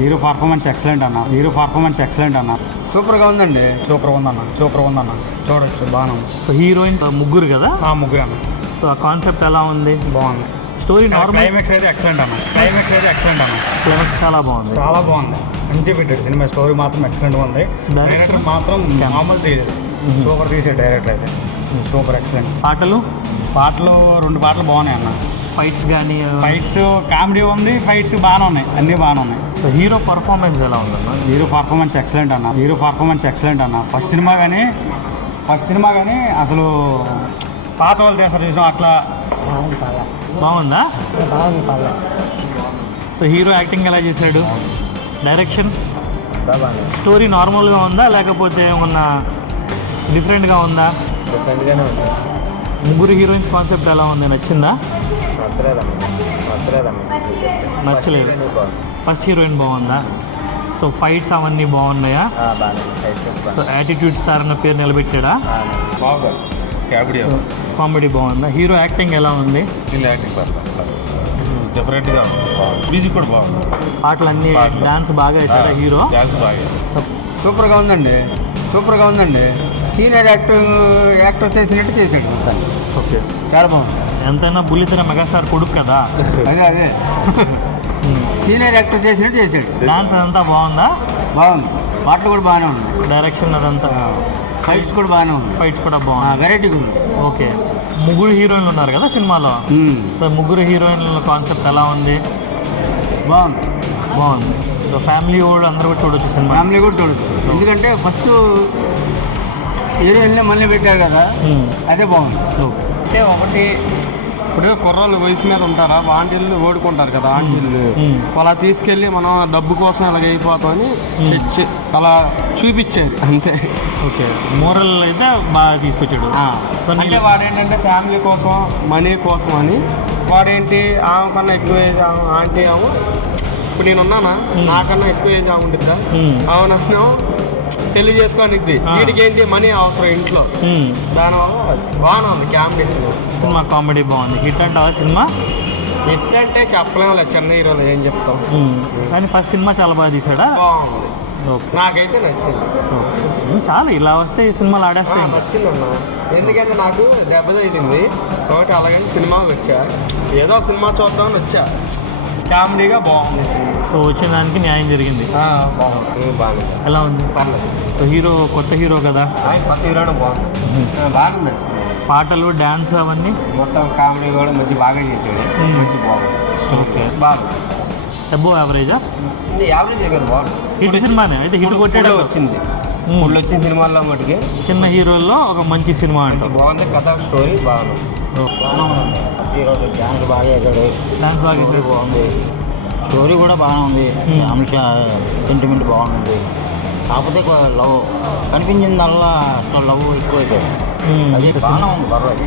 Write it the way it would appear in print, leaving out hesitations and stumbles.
Hero performance excellent అన్న. సూపర్గా ఉందండి. సూపర్ ఉందన్న. చూడొచ్చు బాగానే ఉంది. హీరోయిన్స్ ముగ్గురు కదా? ముగ్గురు అన్న. సో ఆ కాన్సెప్ట్ ఎలా ఉంది? బాగుంది. Story normal. క్లైమాక్స్ అయితే ఎక్సలెంట్ అన్న. క్లైమాక్స్ చాలా బాగుంది. మంచిగా పెట్టాడు సినిమా. స్టోరీ మాత్రం ఎక్సలెంట్ ఉంది. డైరెక్టర్ మాత్రం మామూలు తీయదు. సూపర్ తీసాడు డైరెక్టర్ అయితే. Super excellent. పాటలు 2 పాటలు బాగున్నాయి అన్న. ఫైట్స్ కానీ కామెడీ ఉంది. ఫైట్స్ బాగానే ఉన్నాయి. అన్నీ బాగానే ఉన్నాయి. హీరో పర్ఫార్మెన్స్ ఎలా ఉందన్న? హీరో పర్ఫార్మెన్స్ ఎక్సలెంట్ అన్న. ఫస్ట్ సినిమా కానీ అసలు పాత వాళ్ళు చేస్తారు చూసాం అట్లా బాగుందా? సో హీరో యాక్టింగ్ ఎలా చేశాడు? డైరెక్షన్, స్టోరీ నార్మల్గా ఉందా లేకపోతే ఏమన్నా డిఫరెంట్గా ఉందా? ముగ్గురు హీరోయిన్స్ కాన్సెప్ట్ ఎలా ఉంది? నచ్చిందా? నచ్చలేదు. ఫస్ట్ హీరోయిన్ బాగుందా? సో ఫైట్స్ అవన్నీ బాగున్నాయా? సో యాటిట్యూడ్ స్టార్ అన్న పేరు నిలబెట్టాడా? కామెడీ బాగుందా? హీరో యాక్టింగ్ ఎలా ఉంది? డిఫరెంట్గా మ్యూజిక్ కూడా బాగుంది. పాటలు అన్నీ డాన్స్ బాగా వేసాడా హీరో? సూపర్గా ఉందండి. సీనియర్ యాక్టర్ చేసినట్టు చేశాడు మొత్తాన్ని. ఓకే, చాలా బాగుంది. ఎంతైనా బుల్లితెర మెగాస్టార్ కొడుకు కదా. అదే సీనియర్ యాక్టర్ చేసినట్టు చేశాడు. డాన్స్ అదంతా బాగుందా? బాగుంది. పాటలు కూడా బాగానే ఉన్నాయి. డైరెక్షన్ అదంతా, ఫైట్స్ కూడా బాగానే ఉన్నాయి. ఫైట్స్ కూడా బాగుంది. వెరైటీగా ఉంది. ఓకే, ముగ్గురు హీరోయిన్లు ఉన్నారు కదా సినిమాలో. సో ముగ్గురు హీరోయిన్ల కాన్సెప్ట్ ఎలా ఉంది? బాగుంది. సో ఫ్యామిలీ కూడా అందరూ కూడా చూడొచ్చు సినిమా. ఫ్యామిలీ కూడా చూడొచ్చు. ఎందుకంటే ఫస్ట్ హీరోయిన్లే మళ్ళీ పెట్టారు కదా, అదే బాగుంది. అంటే ఒకటి ఇప్పుడు కుర్రాళ్ళు వయసు మీద ఉంటారా, ఆంటీలు ఓడుకుంటారు కదా. ఆంటీలు అలా తీసుకెళ్ళి మనం డబ్బు కోసం అలాగ అయిపోతామని అలా చూపించారు అంతే. ఓకే, మోరల్ అయితే బాగా తీసుకొచ్చాడు. అంటే వాడేంటంటే ఫ్యామిలీ కోసం, మనీ కోసం అని వాడేంటి ఆమె కన్నా ఎక్కువ ఏజ్ ఆంటీ ఆమె. ఇప్పుడు నేను ఉన్నానా, నాకన్నా ఎక్కువ ఏజ్ ఆమె ఉంటుందా, అవునన్నా పెళ్లి చేసుకోనికి వీడికి ఏంటి మనీ అవసరం ఇంట్లో. దానివల్ల బాగానే ఉంది. కామెడీ సినిమా కామెడీ బాగుంది. హిట్ అంటావా సినిమా? హిట్ అంటే చెప్పలేము, చిన్న హీరోలు ఏం చెప్తాం. కానీ ఫస్ట్ సినిమా చాలా బాగా తీసాడా? బాగుంది. నాకైతే నచ్చింది. చాలా ఇలా వస్తే ఈ సినిమాలు ఆడేస్తాయి. నచ్చింది అన్న. ఎందుకంటే నాకు దెబ్బ తగిలింది కాబట్టి అలాగని సినిమా వచ్చా. ఏదో సినిమా చూద్దామని వచ్చా. కామెడీగా బాగుంది సినిమా. సో వచ్చిన దానికి న్యాయం జరిగింది. బాగుంది. ఎలా ఉంది? సో హీరో కొత్త హీరో కదా. కొత్త హీరోనే బాగుంది. పాటలు, డాన్స్ అవన్నీ మొత్తం కామెడీ కూడా బాగా చేసాడు. మంచి బాగుంది. ఓకే, బాగుంది. అబోవ్ యావరేజా? యావరేజ్ బాగుంది. హిట్ సినిమానే అయితే. హిట్ కొట్టాడు. వచ్చింది సినిమాల్లో మటుకి చిన్న హీరోల్లో ఒక మంచి సినిమా అంటే బాగుంది. కథ స్టోరీ బాగుంది. డాన్స్ బాగా చేశాడు. డాన్స్ బాగా బాగుంది. స్టోరీ కూడా బాగానే ఉంది. ఫ్యామిలీ సెంటిమెంట్ బాగుంది. కాకపోతే లవ్ కనిపించిందల్లా లవ్ ఎక్కువ అయిపోయింది. అది బాగానే ఉంది. పర్వాలేదు.